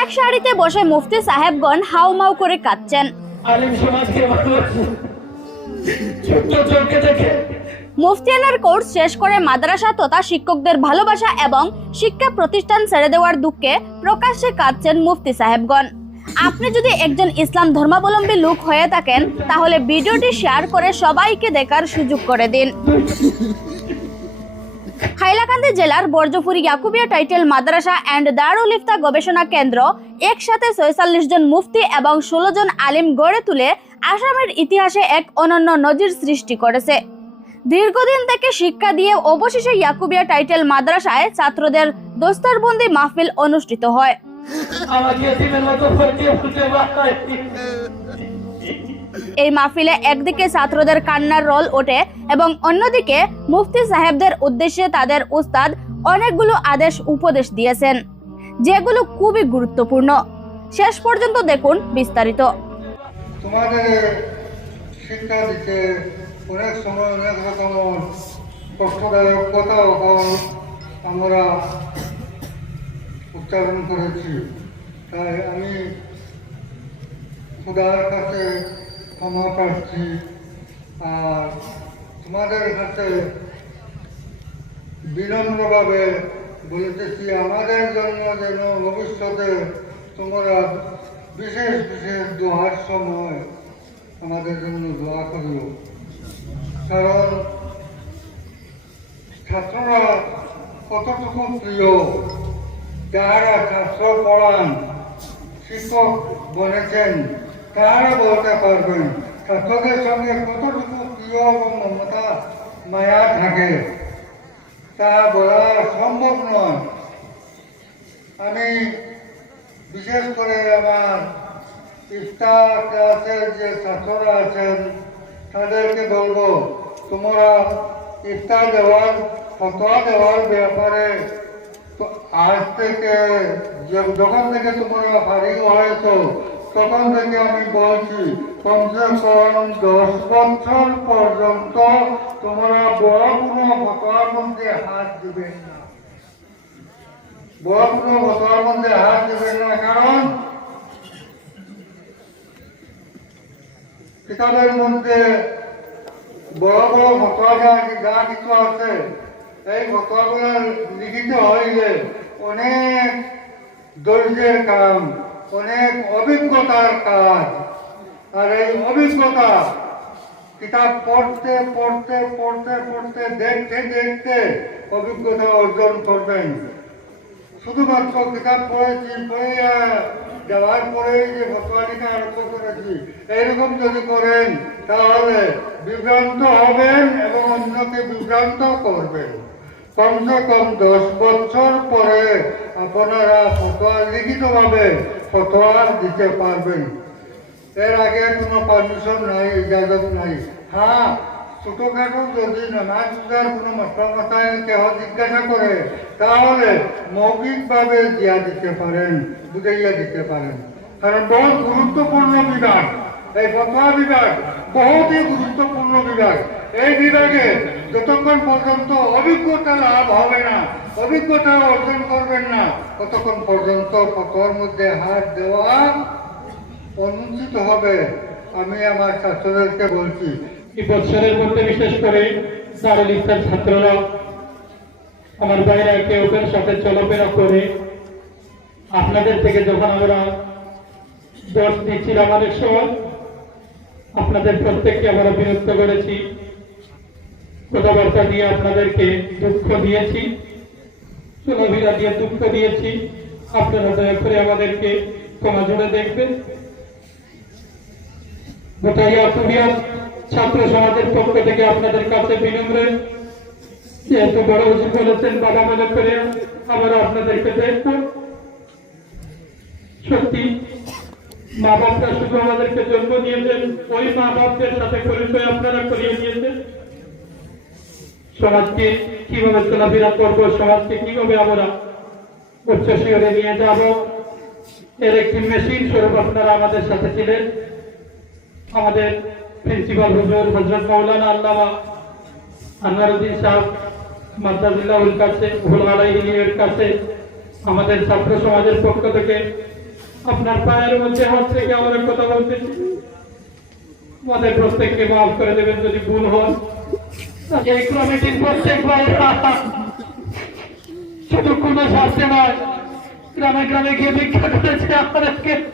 এক সারিতে বসে মুফতি সাহেবগণ হাউমাউ করে কাঁদছেন। মুফতিয়ানার কোর্স শেষ করে মাদ্রাসা তথা শিক্ষকদের ভালোবাসা এবং শিক্ষা প্রতিষ্ঠান ছেড়ে দেওয়ার দুঃখে প্রকাশ্যে কাঁদছেন মুফতি সাহেবগণ। আপনি যদি একজন ইসলাম ধর্মাবলম্বী লোক হয়ে থাকেন তাহলে ভিডিওটি শেয়ার করে সবাইকে দেখার সুযোগ করে দিন। হাইলাকান্দি জেলার বর্জপুরি ইয়াকুবিয়া টাইটেল মাদ্রাসা অ্যান্ড দারুল ইফতা গবেষণা কেন্দ্র একসাথে ছয়চল্লিশ জন মুফতি এবং ষোলো জন আলিম গড়ে তুলে আসামের ইতিহাসে এক অনন্য নজির সৃষ্টি করেছে। দীর্ঘদিন থেকে শিক্ষা দিয়ে অবশেষে ইয়াকুবিয়া টাইটেল মাদ্রাসায় ছাত্রদের দোস্তারবন্দি মাহফিল অনুষ্ঠিত হয়। এই মাহফিলে একদিকে ছাত্রদের কান্নার রোল ওঠে এবং অন্যদিকে মুফতি সাহেবদের উদ্দেশ্যে তাদের উস্তাদ অনেকগুলো আদেশ উপদেশ দিয়েছেন, যেগুলো খুবই গুরুত্বপূর্ণ। শেষ পর্যন্ত দেখুন বিস্তারিত। তোমাদের শিক্ষা দিতে অনেক সময় অনেক রকম কষ্টদায়ক আমরা উচ্চারণ করেছি। তাই আমি খুদার কাছে ক্ষমা প্রার্থী আর তোমাদের কাছে বিনম্রভাবে বলিতেছি, আমাদের জন্য যেন ভবিষ্যতে তোমরা বিশেষ বিশেষ দোয়ার সময় আমাদের জন্য দোয়া করিও কারণ ছাত্ররা কতটুকু প্রিয় যারা ছাত্র পড়ান, শিক্ষক বলেছেন তারা বলতে পারবেন? ছাত্রদের সঙ্গে কতটুকু প্রিয় এবং মমতা মায়া থাকে, তা বলা সম্ভব নয়। আমি বিশেষ করে আমার ইফতার ক্লাসের যে ছাত্ররা আছেন, তাদেরকে বলব, তোমরা ইফতার দেওয়ার, ফতোয়া দেওয়ার ব্যাপারে আজ থেকে যখন থেকে তোমরা ফারিগ হয়েছো তখন থেকে আমি বলছি কমসে কম দশ বছর পর্যন্ত তোমরা বড় কোনো ফতোয়ার মধ্যে হাত দিবেন না। বড় কোনো ফতোয়ার মধ্যে হাত দিবেন না, কারণ কিতাবের মধ্যে বড় বড় ফতোয়া যা কিছু আছে, এই ফতোয়াগুলো লিখিত হইলে অনেক ধৈর্যের কাম অনেক অভিজ্ঞতার কাজ। আর এই অভিজ্ঞতা কিতাব পড়তে পড়তে পড়তে পড়তে, দেখতে দেখতে অভিজ্ঞতা অর্জন করবেন। শুধুমাত্র কিতাব পড়েছি পড়ে যাওয়ার পরেই যে ফটোয়াটিকে আরম্ভ করেছি, এইরকম যদি করেন, তাহলে বিভ্রান্ত হবেন এবং অন্যকে বিভ্রান্ত করবেন। কমসে কম দশ বছর পরে আপনারা ফটোয়া লিখিতভাবে ফটোয়া দিতে পারবেন। এর আগে কোনো পারমিশন নাই, ইজাজত নাই। হ্যাঁ ছোটোখাটো যদি নামাজ পূজার কোনো মশলা কেহ জিজ্ঞাসা করে, তাহলে মৌখিকভাবে দিয়া দিতে পারেন, বুঝাইয়া দিতে পারেন। কারণ বহুত গুরুত্বপূর্ণ বিভাগ এই ফতোয়া বিভাগ বহুতই গুরুত্বপূর্ণ বিভাগ এই বিভাগে যতক্ষণ পর্যন্ত অভিজ্ঞতা লাভ হবে না, অভিজ্ঞতা অর্জন করবেন না, ততক্ষণ পর্যন্ত ফতোয়ার মধ্যে হাত দেওয়া অনুচিত হবে। আমি আমার ছাত্রদেরকে বলছি বছরের মধ্যে বিশেষ করে দারুল ইফতার ছাত্ররা, আমার বাইরে একে ওপের সাথে চলাফেরা করে, আপনাদের থেকে যখন আমরা দশ দিচ্ছিলাম অনেক সময় আপনাদের প্রত্যেককে আমরা বিরক্ত করেছি। কথাবার্তা দিয়ে আপনাদেরকে দুঃখ দিয়েছি। চলাফেরা দিয়ে দুঃখ দিয়েছি। আপনারা দয়া করে আমাদেরকে ক্ষমা জুড়ে দেখবেন। ছাত্র সমাজের পক্ষ থেকে আপনাদের কাছে বিনম্রে। যেহেতু বড় বলেছেন বাবা মনে করে আমরা আপনাদেরকে দেখব। সত্যি মা বাপরা শুধু আমাদেরকে জন্ম দিয়েছেন, ওই মা বাপদের সাথে পরিচয় আপনারা করিয়ে দিয়েছেন। সমাজকে কীভাবে চলাফেরা করব, সমাজকে কীভাবে আমরা উচ্চ শিখরে নিয়ে যাব? এর একটি মেশিন স্বরূপ আপনারা আমাদের সাথে ছিলেন। আমাদের প্রিন্সিপাল হুজুর হজরত মৌলানা আল্লামা আনোয়ারুদ্দিন সাহেব মাদ্রাজুল্লাহুল কাছে হুল আলাইহির কাছে, আমাদের ছাত্র সমাজের পক্ষ থেকে আপনার পায়ের মধ্যে হাত থেকে আমরা কথা বলতেছি। আমাদের প্রত্যেককে মাফ করে দেবেন যদি ভুল হন শুধু কোনো স্বাস্থ্য নয়, গ্রামে গ্রামে গিয়ে ভিক্ষা করেছে আমাদেরকে।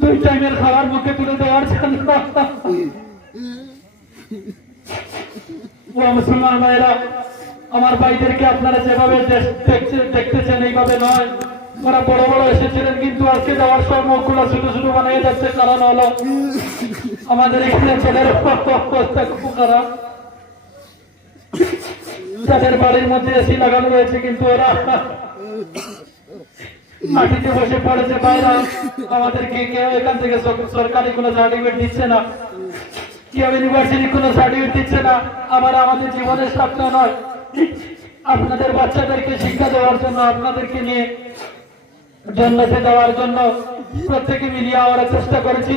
দুই টাইমের খাবার মুখে তুলে দেওয়ার জন্য। মুসলমান ভাইরা আমার ভাইদেরকে আপনারা যেভাবে দেখ- দেখতেছেন, এইভাবে নয়। ওরা বড় বড় এসেছিলেন, কিন্তু আজকে যাওয়ার সময় মুখগুলো ছোট ছোট বানিয়ে যাচ্ছে, কারণ হলো আমাদের এখানে ছেলের খারাপ তাদের বাড়ির মধ্যে এসি লাগানো রয়েছে কিন্তু ওরা মাটিতে বসে পড়েছে বাইরা আমাদেরকে কেউ এখান থেকে সরকারি কোনো সার্টিফিকেট দিচ্ছে না। কেউ ইউনিভার্সিটি কোনো সার্টিফিকেট দিচ্ছে না। আবার আমাদের জীবনের স্বপ্ন নয়। আপনাদের বাচ্চাদেরকে শিক্ষা দেওয়ার জন্য, আপনাদেরকে নিয়ে জন্মতে দেওয়ার জন্য প্রত্যেকে মিলিয়ে আমরা চেষ্টা করেছি।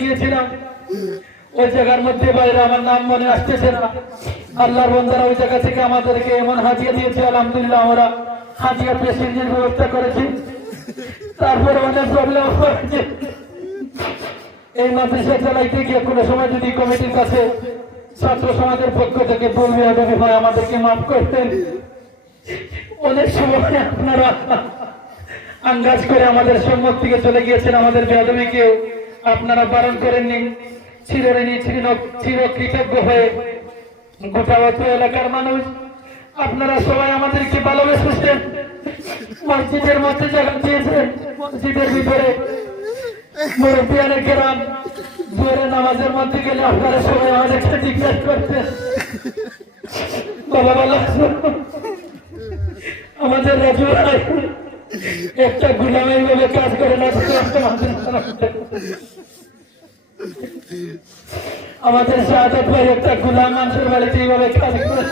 গিয়েছিলাম। জায়গার মধ্যে বাইরে আমার নাম মনে আসতেছে না। আল্লাহর ওই জায়গা থেকে আমাদেরকে এমন দিয়েছে, আলহামদুলিল্লাহ আমরা ব্যবস্থা করেছি। তারপরে অনেক প্রবলেম এই চালাইতে গিয়ে কোনো সময় যদি ছাত্র সমাজের পক্ষ থেকে বলবে হবে ভাই আমাদেরকে মাফ করতেন, অনেক সময় আপনারা আঙ্গাজ করে আমাদের সম্মুখ থেকে চলে গিয়েছেন আমাদের বেদমীকেও আপনারা বারণ করেননি। চিরঋণী চির কৃতজ্ঞ হয়ে গোটা অত্র এলাকার মানুষ, আপনারা সবাই আমাদেরকে ভালোবেসেছেন। মসজিদের মধ্যে জায়গা দিয়েছেন। মসজিদের ভিতরে মুরব্বিয়ানের গ্রাম জোরে নামাজের মধ্যে গেলে আপনারা সবাই আমাদেরকে জিজ্ঞাসা করতেন। বাবা আছো? আমাদের রাজু একটা গুলামের বলে কাজ করে না আমাদের শাহাদ ভাই একটা গুলাম মানুষের বাড়িতে এইভাবে কাজ করে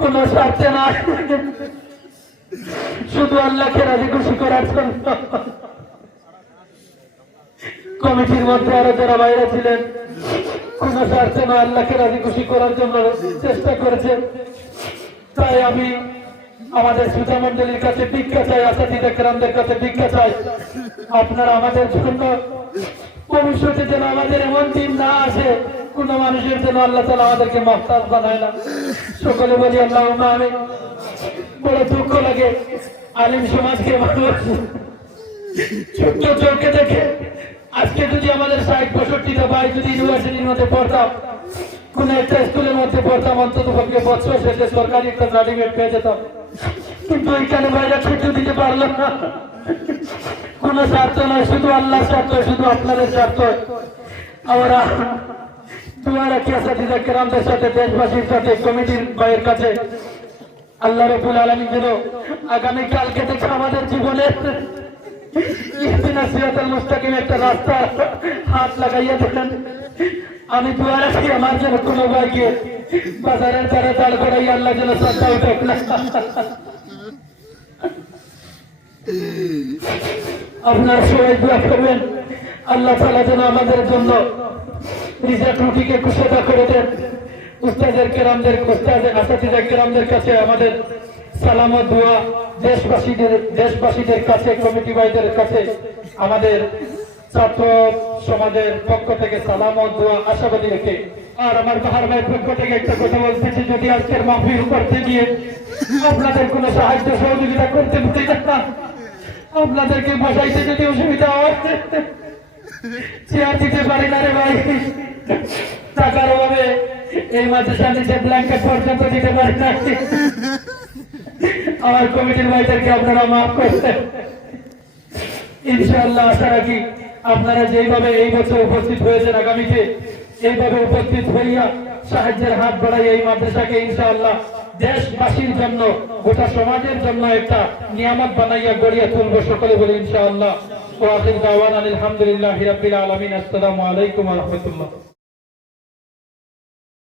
কোন স্বার্থে না। শুধু আল্লাহকে রাজি খুশি করার জন্য। কমিটির মধ্যে আরও যারা বাইরে ছিলেন, কোন স্বার্থে না আল্লাহকে রাজি খুশি করার জন্য চেষ্টা করেছেন। তাই আমি আমাদের সুতা মন্ডলীর কাছে ভিক্ষা চাই আসাদিদা কেরামদের কাছে ভিক্ষা চাই। আপনারা আমাদের জন্য ভবিষ্যতে যেন আমাদের এমন দিন না আসে, কোন মানুষের জন্য আল্লাহ তালা আমাদেরকে মহতাজ বানায় না। সকলে বলি আল্লাহ আমি বড় দুঃখ লাগে। আলিম সমাজকে মানুষ ছোট্ট চোখে দেখে, আজকে যদি আমাদের ষাট পঁয়ষট্টিটা ভাই যদি ইউনিভার্সিটির মধ্যে পড়তাম, কোন একটা স্কুলের মধ্যে পড়তাম অন্তত পক্ষে বছর শেষে সরকারি একটা সার্টিফিকেট পেয়ে যেতাম। কিন্তু এখানে ভাইরা ছুটি দিতে পারল না। কোন স্বার্থ নয়, শুধু আল্লাহর স্বার্থ, শুধু আপনাদের স্বার্থ। আমরা আল্লাহ রবুল আলমী যেন আগামী কালকে থেকে আমাদের জীবনের মুস্তাকিম একটা রাস্তা হাত লাগাইয়া দেন আমি দোয়া রাখি আমার যেন কোনো ভাইকে বাজারের করাই আল্লাহ যেন শ্রদ্ধা উঠে আপনার সবাই দোয়া করবেন। আল্লাহ তালা যেন আমাদের জন্য রিজা ত্রুটিকে কুশতা করে দেন। উস্তাদের কেরামদের উস্তাদের আসাদিদের কেরামদের কাছে আমাদের সালাম দোয়া দেশবাসীদের দেশবাসীদের কাছে কমিটি ভাইদের কাছে আমাদের ছাত্র সমাজের পক্ষ থেকে সালাম ও দোয়া আশাবাদী রেখে আর আমার বাহার একটা কথা বলতেছি যদি আজকের করতে গিয়ে আপনাদের কোনো সাহায্য সহযোগিতা করতে পারি না আপনাদেরকে বসাইতে যদি অসুবিধা হয়, চেয়ার দিতে পারি না রে ভাই। টাকার অভাবে এই মাঝে নিচে ব্ল্যাঙ্কেট পর্যন্ত দিতে পারি না। আমার কমিটির ভাইদেরকে আপনারা মাফ করতেন ইনশাআল্লাহ, আশা রাখি আপনারা যেইভাবে এই বছর উপস্থিত হয়েছেন আগামীতে এইভাবে উপস্থিত হইয়া সাহায্যের হাত বাড়াই এই মাদ্রাসাকে ইনশাআল্লাহ দেশবাসীর জন্য, গোটা সমাজের জন্য একটা নিয়ামত বানাইয়া গড়িয়া তুলবো সকলে বলে ইনশাআল্লাহ। ওয়া আখির দাওয়ানা আলহামদুলিল্লাহি রাব্বিল আলামিন। আসসালামু আলাইকুম রাহমাতুল্লাহ।